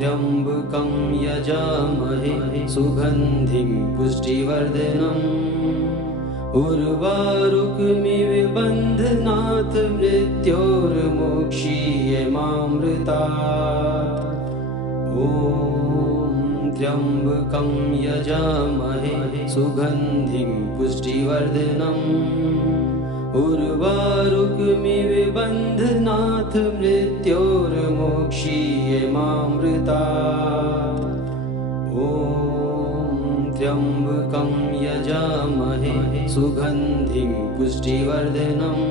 त्र्यम्बकं यजामहे सुगन्धिं पुष्टिवर्धनम् उर्वारुकमिव बन्धनात् मृत्योर्मोक्षीयमामृतात्। ॐ त्र्यम्बकं यजामहे सुगन्धिं पुष्टिवर्धनम् उर्वारुकमिव बन्धनात् मृत्योर्मोक्षीयमामृतात्। ॐ त्र्यम्बकं यजामहे सुगन्धिं पुष्टिवर्धनम्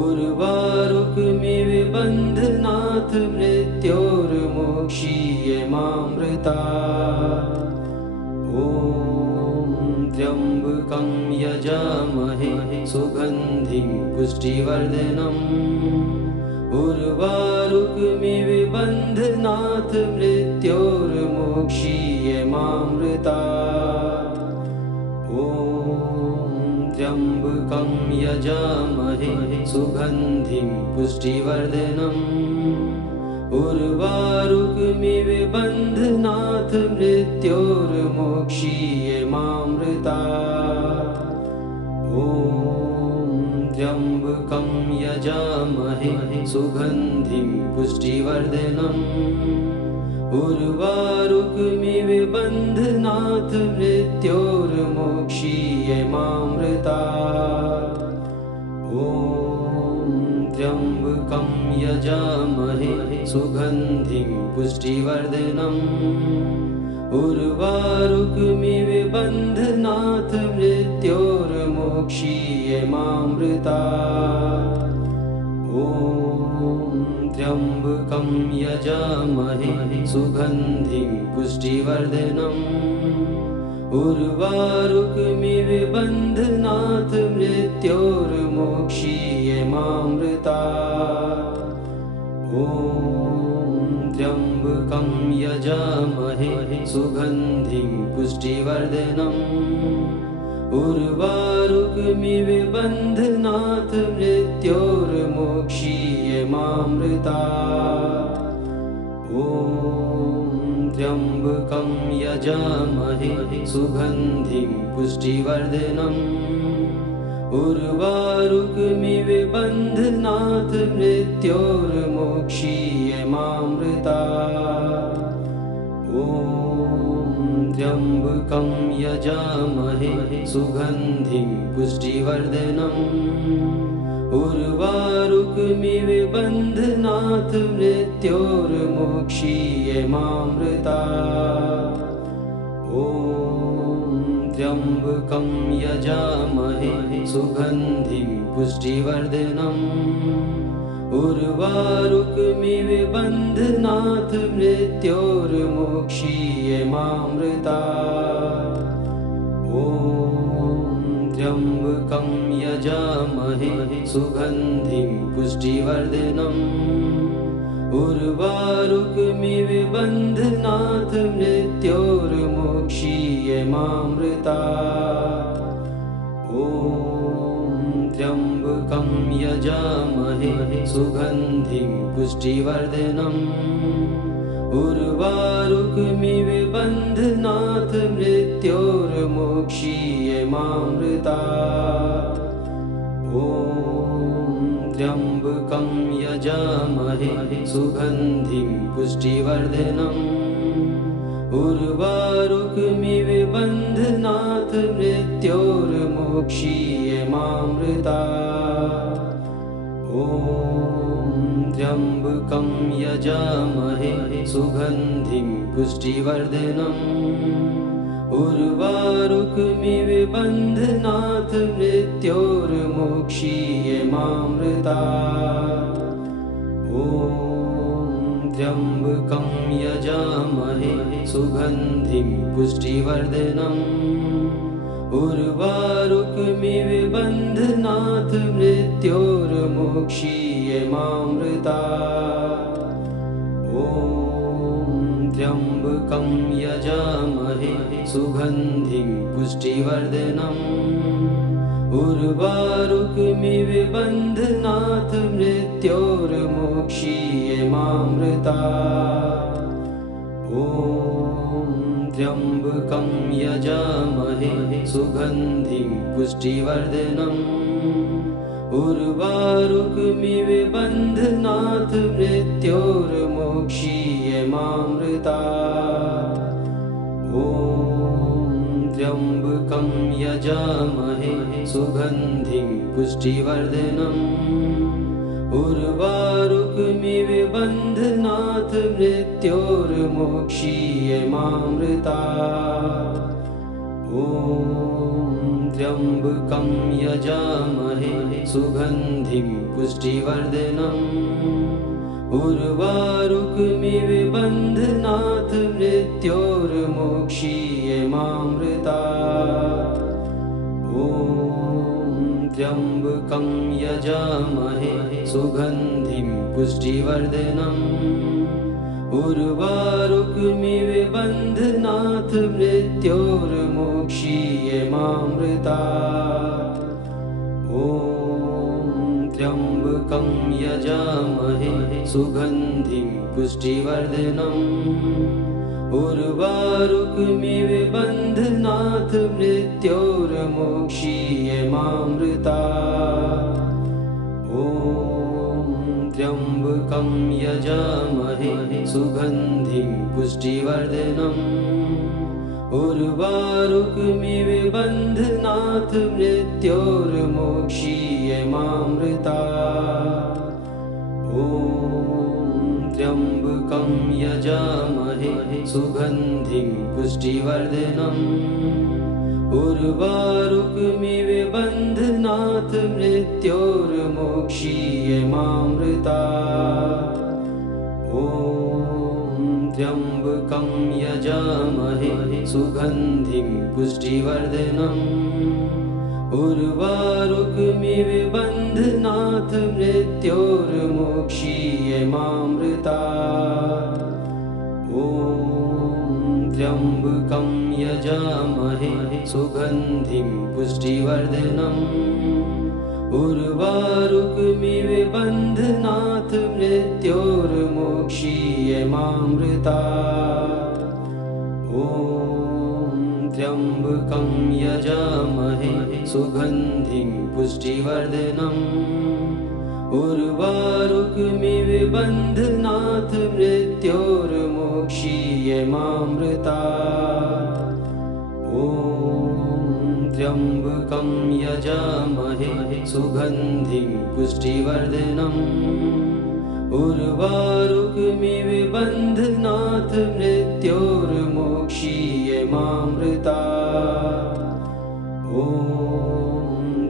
उर्वारुकमिव बन्धनात् मृत्योर्मोक्षीयमामृतात्। ॐ त्र्यम्बकं यजामहे सुगन्धिं पुष्टिवर्धनम् उर्वारुकमिव बन्धनात् मृत्योर्मोक्षीयमामृतात्। ॐ त्र्यम्बकं यजामहे सुगन्धिं पुष्टिवर्धनम् उर्वारुकमिव बन्धनात् मृत्योर्मोक्षीयमामृतात्। ॐ त्र्यम्बकं यजामहे सुगन्धिं पुष्टिवर्धनम् उर्वारुकमिव बन्धनात् मृत्योर्मोक्षीयमामृतात्। ॐ त्र्यम्बकं यजामहे सुगन्धिं पुष्टिवर्धनम् उर्वारुकमिव बन्धनात् मृत्योर्मोक्षीयमामृतात्। ॐ त्र्यम्बकं यजामहे सुगन्धिं पुष्टिवर्धनम् उर्वारुकमिव बन्धनात् मृत्योर्मोक्षीयमामृतात्। ॐ त्र्यम्बकं यजामहे सुगन्धिं पुष्टिवर्धनम् उर्वारुकमिव बन्धनात् मृत्योर्मोक्षीयमामृतात्। ॐ त्र्यम्बकं यजामहे सुगन्धिं पुष्टिवर्धनम् उर्वारुकमिव बन्धनात् मृत्योर्मोक्षीयमामृतात्। ॐ त्र्यम्बकं यजामहे सुगन्धिं पुष्टिवर्धनम् उर्वारुकमिव बन्धनात् मृत्योर्मोक्षीयमामृतात्। ॐ त्र्यम्बकं यजामहे सुगन्धिं पुष्टिवर्धनम् उर्वारुकमिव बन्धनात् मृत्योर्मोक्षीयमामृतात्। ॐ त्र्यम्बकं यजामहे सुगन्धिं पुष्टिवर्धनम् उर्वारुकमिव बन्धनात् मृत्योर्मोक्षीयमामृतात्। ॐ त्र्यम्बकं यजामहे सुगन्धिं पुष्टिवर्धनम् उर्वारुकमिव बन्धनात् मृत्योर्मोक्षीयमामृतात्। ॐ त्र्यम्बकं यजामहे सुगन्धिं पुष्टिवर्धनम् उर्वारुकमिव बन्धनात् मृत्योर्मोक्षीयमामृतात्। ॐ त्र्यम्बकं यजामहे सुगन्धिं पुष्टिवर्धनम् उर्वारुकमिव बन्धनात् मृत्योर्मोक्षीयमामृतात्। ॐ त्र्यम्बकं यजामहे सुगन्धिं पुष्टिवर्धनम् उर्वारुकमिव बन्धनात् मृत्योर्मोक्षीयमामृतात्। ॐ त्र्यम्बकं यजामहे सुगन्धिं पुष्टिवर्धनम् उर्वारुकमिव बन्धनात् मृत्योर्मोक्षीयमामृतात्। ॐ त्र्यम्बकं यजामहे सुगन्धिं पुष्टिवर्धनम् उर्वारुकमिव बन्धनात् मृत्योर्मोक्षीयमामृतात्। ॐ त्र्यम्बकं यजामहे सुगन्धिं पुष्टिवर्धनम् उर्वारुकमिव बन्धनात् मृत्योर्मोक्षीयमामृतात्। ॐ त्र्यम्बकं यजामहे सुगन्धिं पुष्टिवर्धनम् उर्वारुकमिव बन्धनात् मृत्योर्मोक्षीयमामृतात्। ॐ त्र्यम्बकं यजामहे सुगन्धिं पुष्टिवर्धनम् उर्वारुकमिव बन्धनात् मृत्योर्मोक्षीयमामृतात्। ॐ त्र्यम्बकं यजामहे सुगन्धिं पुष्टिवर्धनम् उर्वारुकमिव बन्धनात् मृत्योर्मोक्षीयमामृतात्। ॐ त्र्यम्बकं यजामहे सुगन्धिं पुष्टिवर्धनम् उर्वारुकमिव बन्धनात् मृत्योर्मोक्षीयमामृतात्। ॐ त्र्यम्बकं यजामहे सुगन्धिं पुष्टिवर्धनम् उर्वारुकमिव बन्धनात् मृत्योर्मोक्षीयमामृतात्। ॐ त्र्यम्बकं यजामहे सुगन्धिं पुष्टिवर्धनम् उर्वारुकमिव बन्धनात् मृत्योर्मोक्षीयमामृतात्। ॐ त्र्यम्बकं यजामहे सुगन्धिं पुष्टिवर्धनम् उर्वारुकमिव बन्धनात् मृत्योर्मोक्षीयमामृतात्। ॐ त्र्यम्बकं यजामहे सुगन्धिं पुष्टिवर्धनम् उर्वारुकमिव बन्धनात् मृत्योर्मोक्षीयमामृतात्। ॐ त्र्यम्बकं यजामहे सुगन्धिं पुष्टिवर्धनम् उर्वारुकमिव बन्धनात् मृत्योर्मोक्षीयमामृतात्। ॐ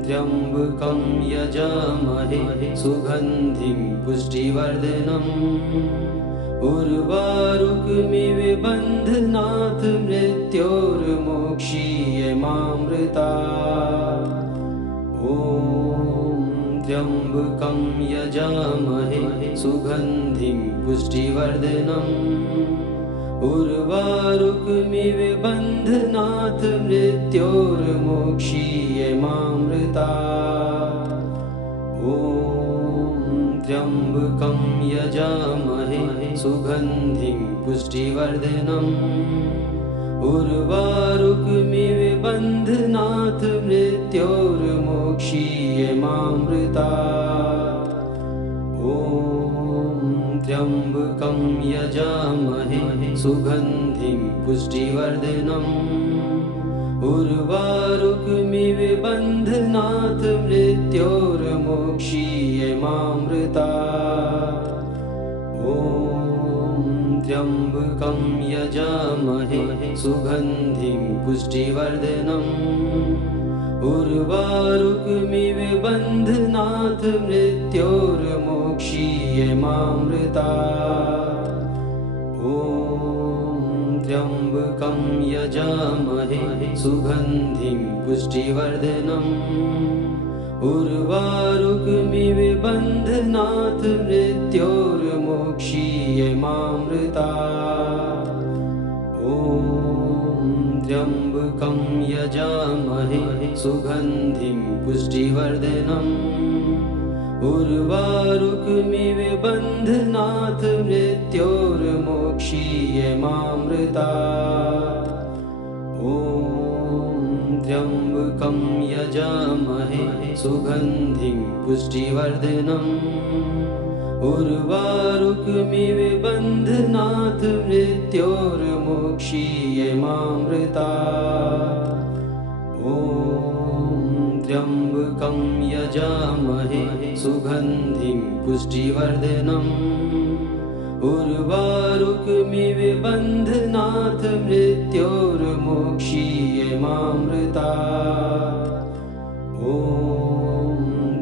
त्र्यम्बकं यजामहे सुगन्धिं पुष्टिवर्धनम् उर्वारुकमिव बन्धनात् मृत्योर्मोक्षीयमामृतात्। ॐ त्र्यम्बकं यजामहे सुगन्धिं पुष्टिवर्धनम् उर्वारुकमिव बन्धनात् मृत्योर्मोक्षीयमामृतात्। ॐ त्र्यम्बकं यजामहे सुगन्धिं पुष्टिवर्धनम् उर्वारुकमिव बन्धनात् मृत्योर्मोक्षीयमामृतात्। ॐ त्र्यम्बकं यजामहे सुगन्धिं पुष्टिवर्धनम् उर्वारुकमिव बन्धनात् मृत्योर्मोक्षीयमामृतात्। ॐ त्र्यम्बकं यजामहे सुगन्धिं पुष्टिवर्धनम् उर्वारुकमिव बन्धनात् मृत्योर्मोक्षीयमामृतात्। ॐ त्र्यम्बकं यजामहे सुगन्धिं पुष्टिवर्धनम् उर्वारुकमिव बन्धनात् मृत्योर्मोक्षीयमामृतात्। ॐ त्र्यम्बकं यजामहे सुगन्धिं पुष्टिवर्धनम् उर्वारुकमिव बन्धनात् मृत्योर्मोक्षीयमामृतात्। ॐ त्र्यम्बकं यजामहे सुगन्धिं पुष्टिवर्धनम्। उर्वारुकमिव बन्धनात् मृत्योर्मोक्षीयमामृतात्। ॐ त्र्यम्बकं यजामहे सुगन्धिं पुष्टिवर्धनम्। उर्वारुकमिव बन्धनात् मृत्योर्मोक्षीयमामृतात्। ॐ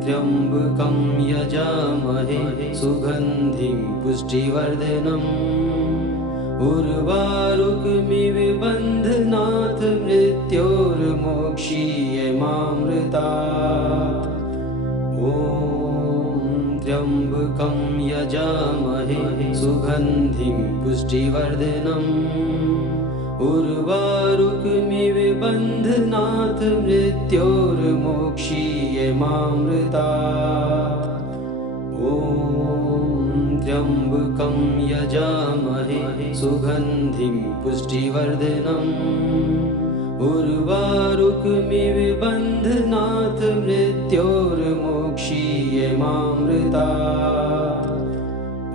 त्र्यम्बकं यजामहे सुगन्धिं पुष्टिवर्धनम्। उर्वारुकमिव बन्धनात् मृत्योर्मोक्षीयमामृतात्। ॐ त्र्यम्बकं यजामहे सुगन्धिं पुष्टिवर्धनम्। उर्वारुकमिव बन्धनात् मृत्योर्मोक्षीयमामृतात्। ॐ त्र्यम्बकं यजामहे सुगन्धिं पुष्टिवर्धनम्। उर्वारुकमिव बन्धनात् मृत्योर्मोक्षीयमामृतात्।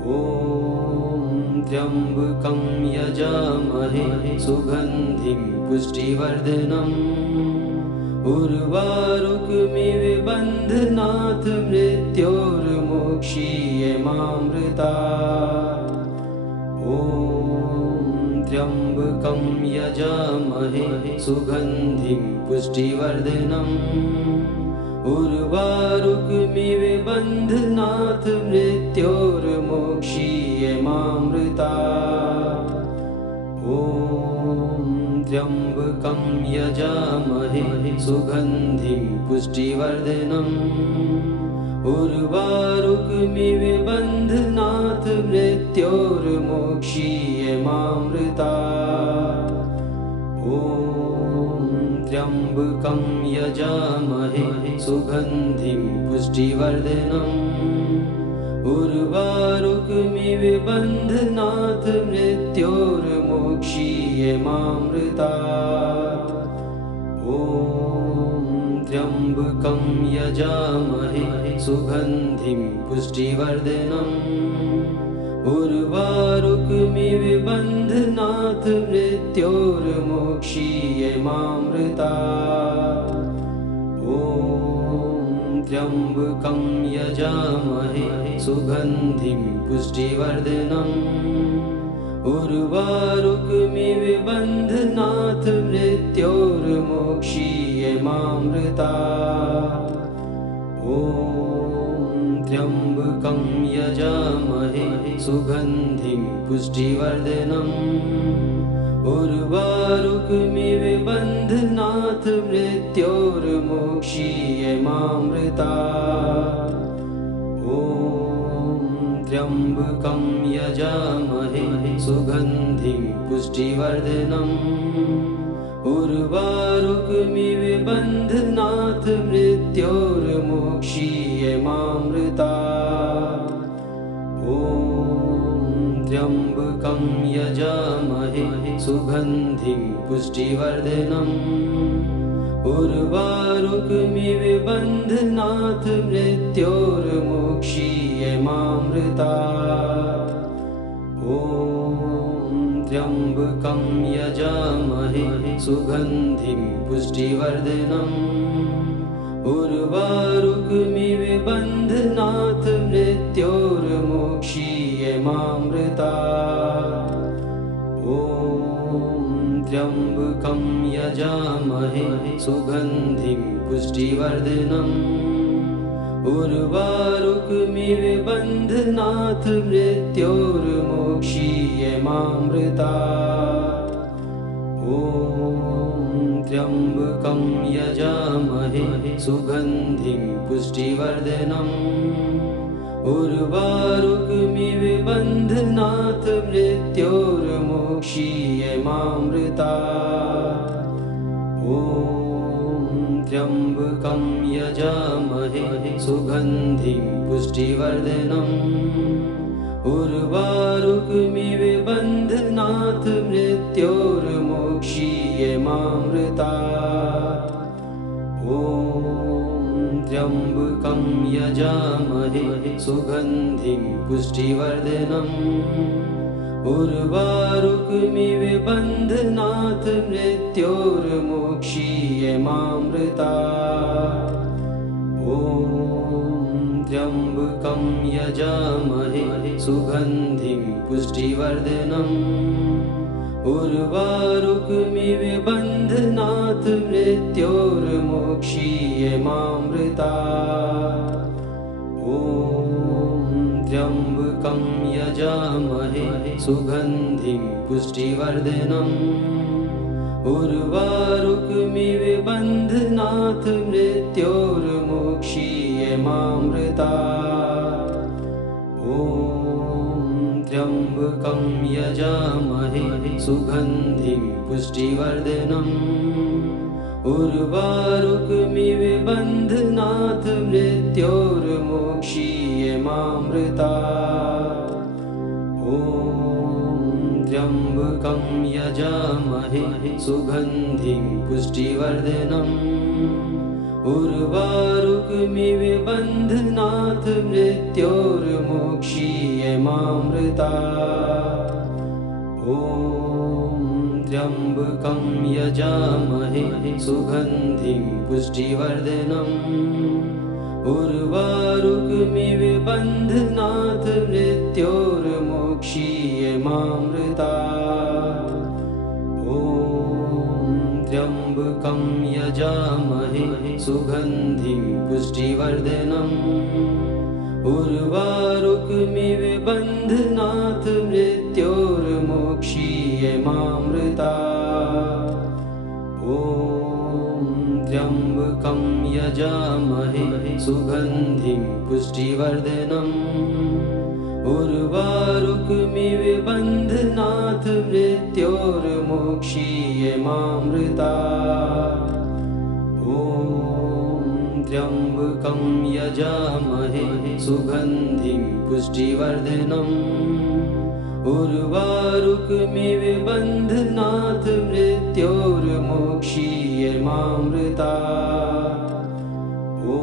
ॐ त्र्यम्बकं यजामहे सुगन्धिं पुष्टिवर्धनम्। उर्वारुकमिव बन्धनात् मृत्योर्मोक्षीयमामृतात्। ॐ त्र्यम्बकं यजामहे सुगन्धिं पुष्टिवर्धनम्। उर्वारुकमिव बन्धनात् मृत्योर्मोक्षीयमामृतात्। ॐ त्र्यम्बकं यजामहे सुगन्धिं पुष्टिवर्धनम्। उर्वारुकमिव बन्धनात् मृत्योर्मोक्षीयमामृतात्। ॐ त्र्यम्बकं यजामहे सुगन्धिं पुष्टिवर्धनम्। उर्वारुकमिव बन्धनात् मृत्योर्मोक्षीयमामृतात्। ॐ त्र्यम्बकं यजामहे सुगन्धिं पुष्टिवर्धनम्। उर्वारुकमिव बन्धनात् मृत्योर्मोक्षीयमामृतात्। ॐ त्र्यम्बकं यजामहे सुगन्धिं पुष्टिवर्धनम्। उर्वारुकमिव बन्धनात् मृत्योर्मोक्षीयमामृतात्। ॐ त्र्यम्बकं यजामहे सुगन्धिं पुष्टिवर्धनम्। उर्वारुकमिव बन्धनात् मृत्योर्मोक्षीयमामृतात्। ॐ त्र्यम्बकं यजामहे सुगन्धिं पुष्टिवर्धनम्। उर्वारुकमिव बन्धनात् मृत्योर्मोक्षीयमामृतात्। ॐ त्र्यम्बकं यजामहे सुगन्धिं पुष्टिवर्धनम्। उर्वारुकमिव बन्धनात् मृत्योर्मोक्षीयमामृतात्। ॐ त्र्यम्बकं यजामहे सुगन्धिं पुष्टिवर्धनम्। उर्वारुकमिव बन्धनात् मृत्योर्मोक्षीयमामृतात्। ॐ त्र्यम्बकं यजामहे सुगन्धिं पुष्टिवर्धनम्। उर्वारुकमिव बन्धनात् मृत्योर्मोक्षीयमामृतात्। ॐ त्र्यम्बकं यजामहे सुगन्धिं पुष्टिवर्धनम्। उर्वारुकमिव बन्धनात् मृत्योर्मोक्षीयमामृतात्। ॐ त्र्यम्बकं यजामहे सुगन्धिं पुष्टिवर्धनम् उर्वारुकमिव बन्धनात् मृत्योर्मोक्षीयमामृतात्। ॐ त्र्यम्बकं यजामहे सुगन्धिं पुष्टिवर्धनम् उर्वारुकमिव बन्धनात् मृत्योर्मोक्षीयमामृतात्। ॐ त्र्यम्बकं यजामहे सुगन्धिं पुष्टिवर्धनम् उर्वारुकमिव बन्धनात् मृत्योर्मोक्षीयमामृतात्। ॐ त्र्यम्बकं यजामहे सुगन्धिं पुष्टिवर्धनम् उर्वारुकमिव बन्धनात् मृत्योर्मोक्षीयमामृतात्। ॐ त्र्यम्बकं यजामहे सुगन्धिं पुष्टिवर्धनम् उर्वारुकमिव बन्धनात् मृत्योर्मोक्षीयमामृतात्। ॐ त्र्यम्बकं यजामहे सुगन्धिं पुष्टिवर्धनम् उर्वारुकमिव बन्धनात् मृत्योर्मोक्षीयमामृतात्। ॐ त्र्यम्बकं यजामहे सुगन्धिं पुष्टिवर्धनम् उर्वारुकमिव बन्धनात् मृत्योर्मोक्षीयमामृतात्। ॐ त्र्यम्बकं यजामहे सुगन्धिं पुष्टिवर्धनम् उर्वारुकमिव बन्धनात् मृत्योर्मोक्षीयमामृतात्। ॐ त्र्यम्बकं यजामहे सुगन्धिं पुष्टिवर्धनम् उर्वारुकमिव बन्धनात् मृत्योर्मोक्षीयमामृतात्। ॐ त्र्यम्बकं यजामहे सुगन्धिं पुष्टिवर्धनम् उर्वारुकमिव बन्धनात् मृत्योर्मोक्षीयमामृतात्। ॐ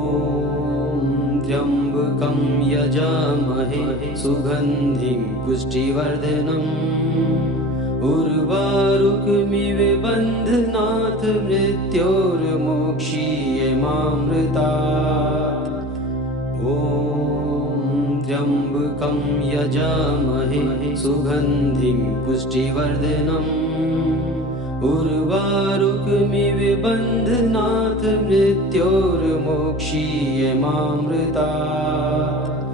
त्र्यम्बकं यजामहे सुगन्धिं पुष्टिवर्धनम् उर्वारुकमिव बन्धनात् मृत्योर्मोक्षीयमामृतात्। ॐ त्र्यम्बकं यजामहे सुगन्धिं पुष्टिवर्धनम् उर्वारुकमिव बन्धनात् मृत्योर्मोक्षीयमामृतात्।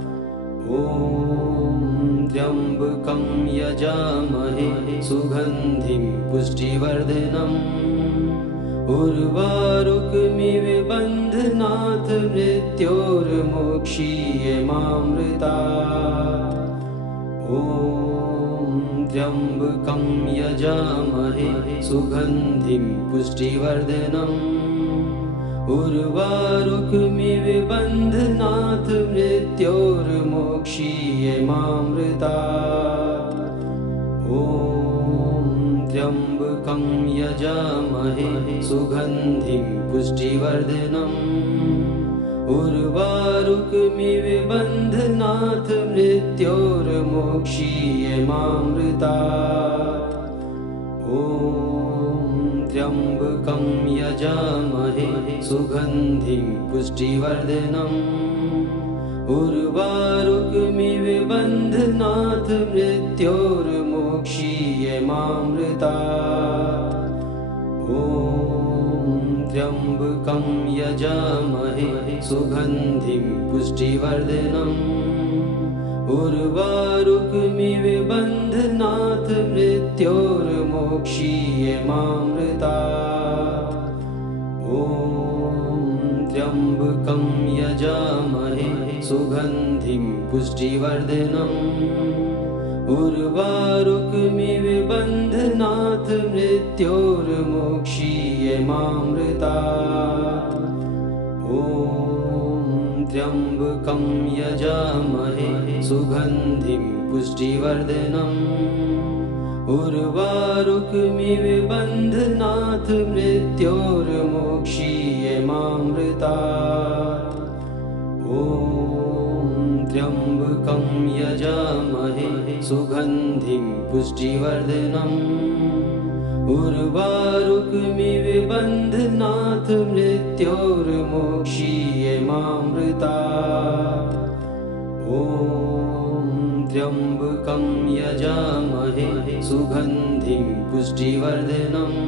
ॐ त्र्यम्बकं यजामहे सुगन्धिं पुष्टिवर्धनम् उर्वारुकमिव बन्धनात् मृत्योर्मोक्षीयमामृतात्। ॐ त्र्यम्बकं यजामहे सुगन्धिं पुष्टिवर्धनम् उर्वारुकमिव बन्धनात् मृत्योर्मोक्षीयमामृतात्। ॐ त्र्यम्बकं यजामहे सुगन्धिं पुष्टिवर्धनम् उर्वारुकमिव बन्धनात् मृत्योर्मोक्षीयमामृतात्। ॐ त्र्यम्बकं यजामहे सुगन्धिं पुष्टिवर्धनम् उर्वारुकमिव बन्धनात् मृत्योर्मोक्षीयमामृतात्। ॐ त्र्यम्बकं यजामहे सुगन्धिं पुष्टिवर्धनम् उर्वारुकमिव बन्धनात् मृत्योर्मोक्षीयमामृतात्। ॐ त्र्यम्बकं यजामहे सुगन्धिं पुष्टिवर्धनम् उर्वारुकमिव बन्धनात् मृत्योर्मोक्षीयमामृतात्। ॐ त्र्यम्बकं यजामहे सुगन्धिं पुष्टिवर्धनम् उर्वारुकमिव बन्धनात् मृत्योर्मोक्षीयमामृतात्। ॐ त्र्यम्बकं यजामहे सुगन्धिं पुष्टिवर्धनम् उर्वारुकमिव बन्धनात् मृत्योर्मोक्षीयमामृतात्। ॐ त्र्यम्बकं यजामहे सुगन्धिं पुष्टिवर्धनम्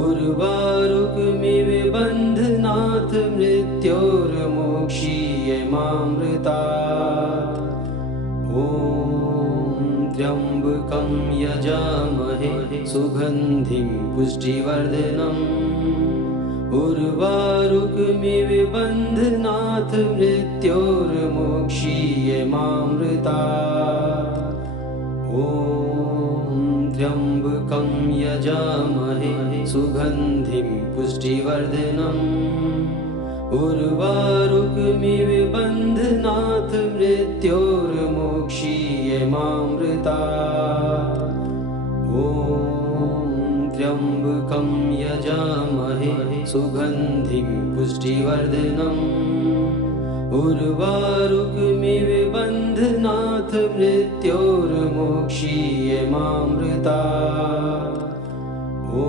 उर्वारुकमिव बन्धनात् मृत्योर्मोक्षीयमामृतात्। ॐ त्र्यम्बकं यजामहे सुगन्धिं पुष्टिवर्धनम् उर्वारुकमिव बन्धनात् मृत्योर्मोक्षीयमामृतात्। ॐ त्र्यम्बकं यजामहे सुगन्धिं पुष्टिवर्धनम् उर्वारुकमिव बन्धनात् मृत्योर्मोक्षीयमामृतात्। ॐ त्र्यम्बकं यजामहे सुगन्धिं पुष्टिवर्धनम् उर्वारुकमिव बन्धनात् मृत्योर्मोक्षीयमामृतात्। ॐ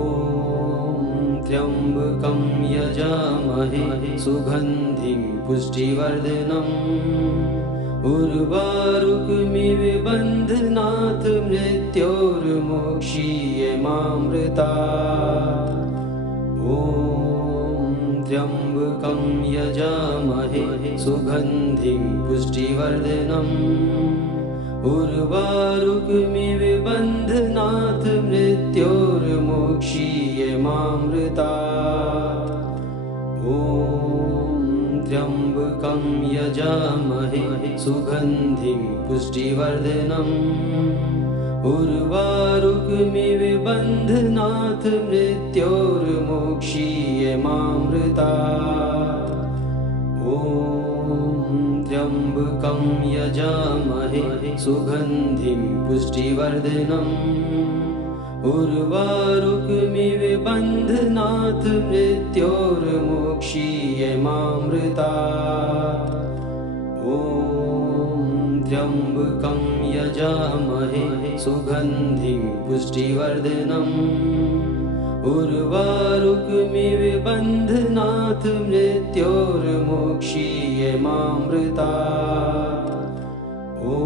त्र्यम्बकं यजामहे सुगन्धिं पुष्टिवर्धनम् उर्वारुकमिव बन्धनात् मृत्योर्मोक्षीयमामृतात्। ॐ त्र्यम्बकं यजामहे सुगन्धिं पुष्टिवर्धनम् उर्वारुकमिव बन्धनात् मृत्योर्मोक्षीयमामृतात्। ॐ त्र्यम्बकं यजामहे सुगन्धिं पुष्टिवर्धनम् उर्वारुकमिव बन्धनात् मृत्योर्मोक्षीयमामृतात्। ॐ त्र्यम्बकं यजामहे सुगन्धिं पुष्टिवर्धनम् उर्वारुकमिव बन्धनात् मृत्योर्मोक्षीयमामृतात्। ॐ त्र्यम्बकं यजामहे सुगन्धिं पुष्टिवर्धनम् उर्वारुकमिव बन्धनात् मृत्योर्मोक्षीयमामृतात्। ॐ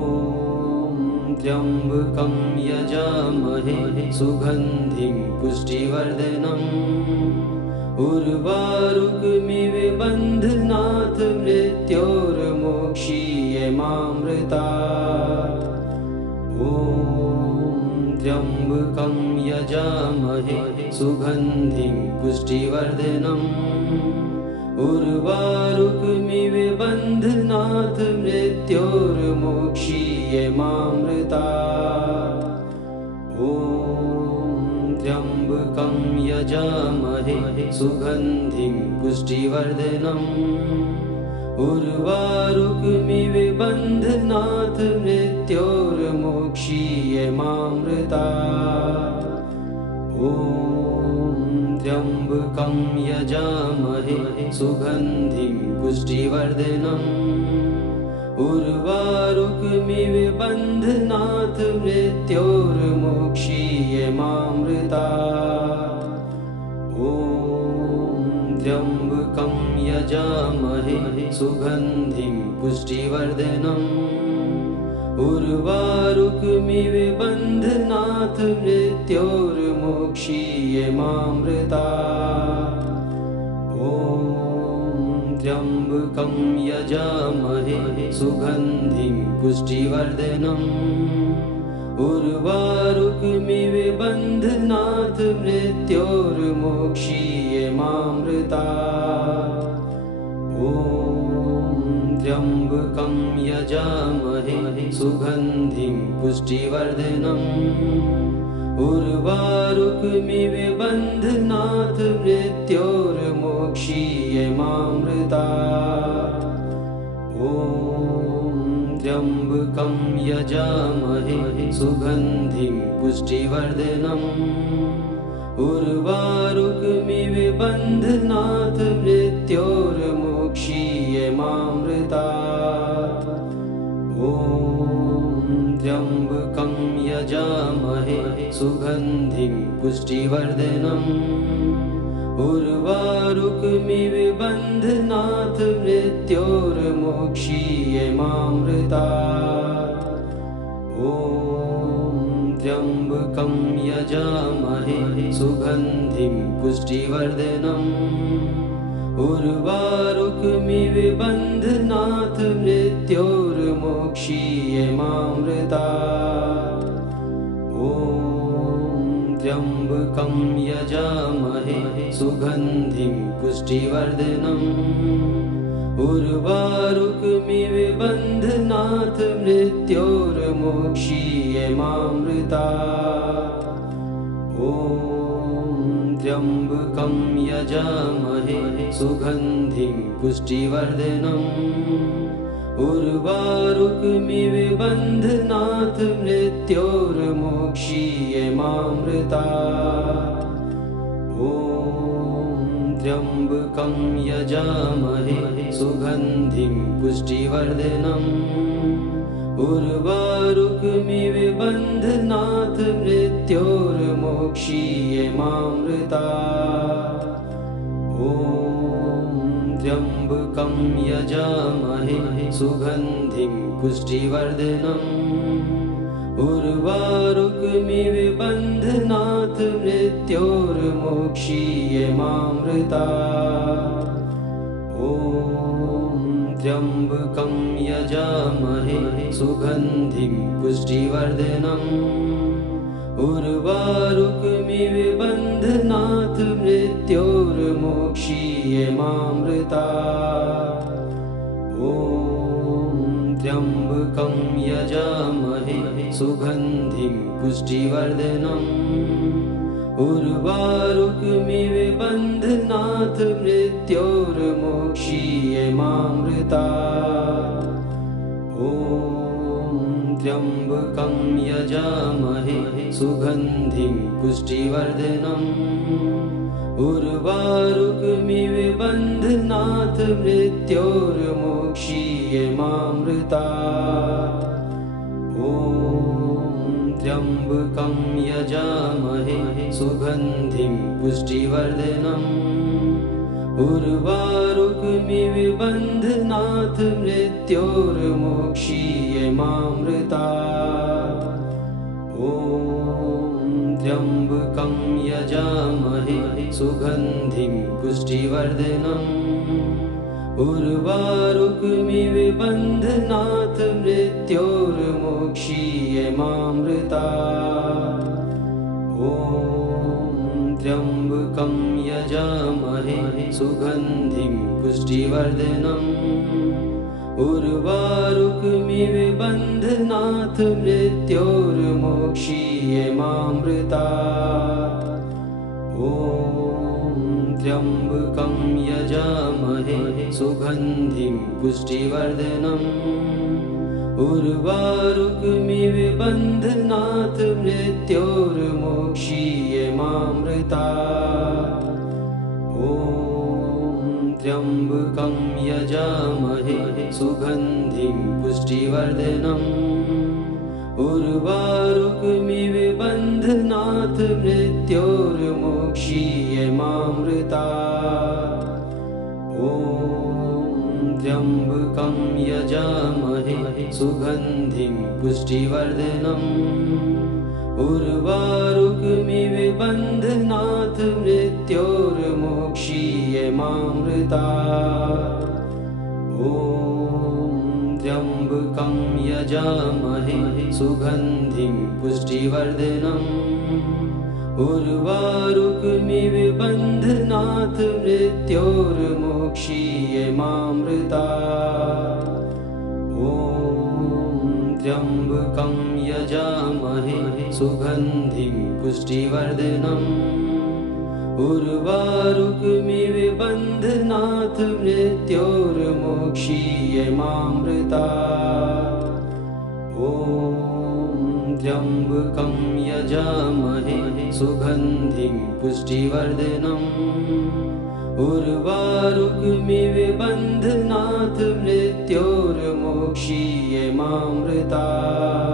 त्र्यम्बकं यजामहे सुगन्धिं पुष्टिवर्धनम् उर्वारुकमिव बन्धनात् मृत्योर्मोक्षीयमामृतात्। ॐ त्र्यम्बकं यजामहे सुगन्धिं पुष्टिवर्धनम् उर्वारुकमिव बन्धनात् मृत्योर्मोक्षीयमामृतात्। ॐ त्र्यम्बकं यजामहे सुगन्धिं पुष्टिवर्धनम् उर्वारुकमिव बन्धनात् मृत्योर्मोक्षीयमामृतात्। ॐ त्र्यम्बकं यजामहे सुगन्धिं पुष्टिवर्धनम् उर्वारुकमिव बन्धनात् मृत्योर्मोक्षीयमामृतात्। ॐ त्र्यम्बकं यजामहे सुगन्धिं पुष्टिवर्धनम् उर्वारुकमिव बन्धनात् मृत्योर्मोक्षीयमामृतात्। ॐ त्र्यम्बकं यजामहे सुगन्धिं पुष्टिवर्धनम् उर्वारुकमिव बन्धनात् मृत्योर्मोक्षीयमामृतात्। ॐ त्र्यम्बकं यजामहे सुगन्धिं पुष्टिवर्धनम् उर्वारुकमिव बन्धनात् मृत्योर्मोक्षीयमामृतात्। ॐ त्र्यम्बकं यजामहे सुगन्धिं पुष्टिवर्धनम्। उर्वारुकमिव बन्धनात् मृत्योर्मोक्षीयमामृतात्। ॐ त्र्यम्बकं यजामहे सुगन्धिं पुष्टिवर्धनम्। उर्वारुकमिव बन्धनात् मृत्योर्मोक्षीयमामृतात्। ॐ त्र्यम्बकं यजामहे सुगन्धिं पुष्टिवर्धनम्। उर्वारुकमिव बन्धनात् मृत्योर्मोक्षीयमामृतात्। ॐ त्र्यम्बकं यजामहे सुगन्धिं पुष्टिवर्धनम्। उर्वारुकमिव बन्धनात् मृत्योर्मोक्षीयमामृतात्। ॐ त्र्यम्बकं यजामहे सुगन्धिं पुष्टिवर्धनम्। उर्वारुकमिव बन्धनात् मृत्योर्मोक्षीयमामृतात्। ॐ त्र्यम्बकं यजामहे सुगन्धिं पुष्टिवर्धनम्। उर्वारुकमिव बन्धनात् मृत्योर्मोक्षीयमामृतात्। ॐ त्र्यम्बकं यजामहे सुगन्धिं पुष्टिवर्धनम्। उर्वारुकमिव बन्धनात् मृत्योर्मोक्षीयमामृतात्। ॐ त्र्यम्बकं यजामहे सुगन्धिं पुष्टिवर्धनम्। उर्वारुकमिव बन्धनात् मृत्योर्मोक्षीयमामृतात्। ॐ त्र्यम्बकं यजामहे सुगन्धिं पुष्टिवर्धनम्। उर्वारुकमिव बन्धनात् मृत्योर्मोक्षीयमामृतात्। ॐ त्र्यम्बकं यजामहे सुगन्धिं पुष्टिवर्धनम्। उर्वारुकमिव बन्धनात् मृत्योर्मोक्षीयमामृतात्। ॐ त्र्यम्बकं यजामहे सुगन्धिं पुष्टिवर्धनम्। उर्वारुकमिव बन्धनात् मृत्योर्मोक्षीयमामृतात्। ॐ त्र्यम्बकं यजामहे सुगन्धिं पुष्टिवर्धनम्। उर्वारुकमिव बन्धनात् मृत्योर्मोक्षीयमामृतात्। ॐ त्र्यम्बकं यजामहे सुगन्धिं पुष्टिवर्धनम्। उर्वारुकमिव बन्धनात् मृत्योर्मोक्षीयमामृतात्। ॐ त्र्यम्बकं यजामहे सुगन्धिं पुष्टिवर्धनम्। उर्वारुकमिव बन्धनात् मृत्योर्मोक्षीयमामृतात्। ॐ त्र्यम्बकं यजामहे सुगन्धिं पुष्टिवर्धनम्। उर्वारुकमिव बन्धनात् मृत्योर्मोक्षीयमामृतात्। ॐ त्र्यम्बकं यजामहे सुगन्धिं पुष्टिवर्धनम्। उर्वारुकमिव बन्धनात् मृत्योर्मोक्षीयमामृतात्। ॐ त्र्यम्बकं यजामहे सुगन्धिं पुष्टिवर्धनम्। उर्वारुकमिव बन्धनात् मृत्योर्मोक्षीयमामृतात्। ॐ त्र्यम्बकं यजामहे सुगन्धिं पुष्टिवर्धनम् उर्वारुकमिव बन्धनात् मृत्योर्मोक्षीयमामृतात् ॐ त्र्यम्बकं यजामहे सुगन्धिं पुष्टिवर्धनम् उर्वारुकमिव बन्धनात् मृत्योर्मोक्षीयमामृतात्